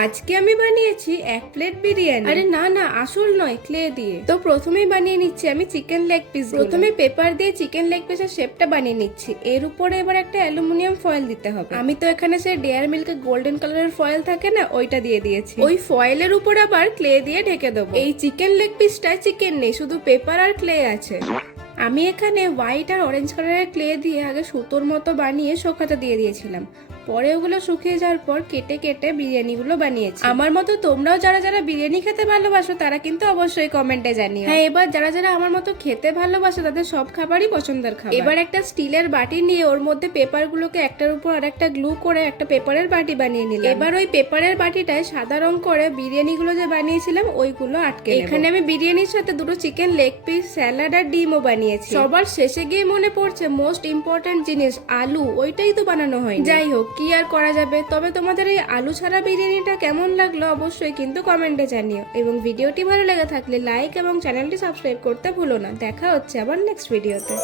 আজকে আমি বানিয়েছি 1 প্লেট বিরিয়ানি। আরে না না, আসল নয়, ক্লে দিয়ে। তো প্রথমেই বানিয়ে নিচ্ছি আমি চিকেন লেগ পিস। প্রথমে পেপার দিয়ে চিকেন লেগ পিসের শেপটা বানিয়ে নিচ্ছি। এর উপরে এবার একটা অ্যালুমিনিয়াম ফয়েল দিতে হবে। আমি তো এখানে সেই ডেয়ার মিল্কের গোল্ডেন কালারের ফয়েল থাকে না, ওইটা দিয়ে দিয়েছি। ওই ফয়েলের উপর আবার ক্লে দিয়ে ঢেকে দেবো। এই চিকেন লেগ পিসটায় চিকেন নেই, শুধু পেপার আর ক্লে আছে। আমি এখানে হোয়াইট আর অরেঞ্জ কালারের ক্লে দিয়ে আগে সুতোর মতো বানিয়ে শুকাতে দিয়ে দিয়েছিলাম। পরে ওগুলো শুকিয়ে যাওয়ার পর কেটে কেটে বিরিয়ানিগুলো বানিয়েছি। আমার মতো তোমরাও যারা যারা বিরিয়ানি খেতে ভালোবাসো তারা কিন্তু অবশ্যই কমেন্টে জানিও। হ্যাঁ, এবার যারা যারা আমার মতো খেতে ভালোবাসো তাদের সব খাবারই পছন্দের খাবার। এবার একটা স্টিলের বাটি নিয়ে ওর মধ্যে পেপারগুলোকে একটার উপর আরেকটা গ্লু করে একটা পেপারের বাটি বানিয়ে নিলাম। এবার ওই পেপারের বাটিটায় সাদা রং করে বিরিয়ানিগুলো যে বানিয়েছিলাম ওইগুলো আটকে নেব। এখানে আমি বিরিয়ানির সাথে দুটো চিকেন লেগ পিস, স্যালাড আর ডিমও বানিয়েছি। সবার শেষে গিয়ে মনে পড়ছে মোস্ট ইম্পর্টেন্ট জিনিস, আলু। ওইটাই তো বানানো হয়। যাই হোক, কি আর করা যাবে। তবে তোমাদের এই আলু ছাড়া বিরিয়ানিটা কেমন লাগলো অবশ্যই কিন্তু কমেন্টে জানিও, এবং ভিডিওটি ভালো লেগে থাকলে লাইক এবং চ্যানেলটি সাবস্ক্রাইব করতে ভুলো না। দেখা হচ্ছে আবার নেক্সট ভিডিওতে।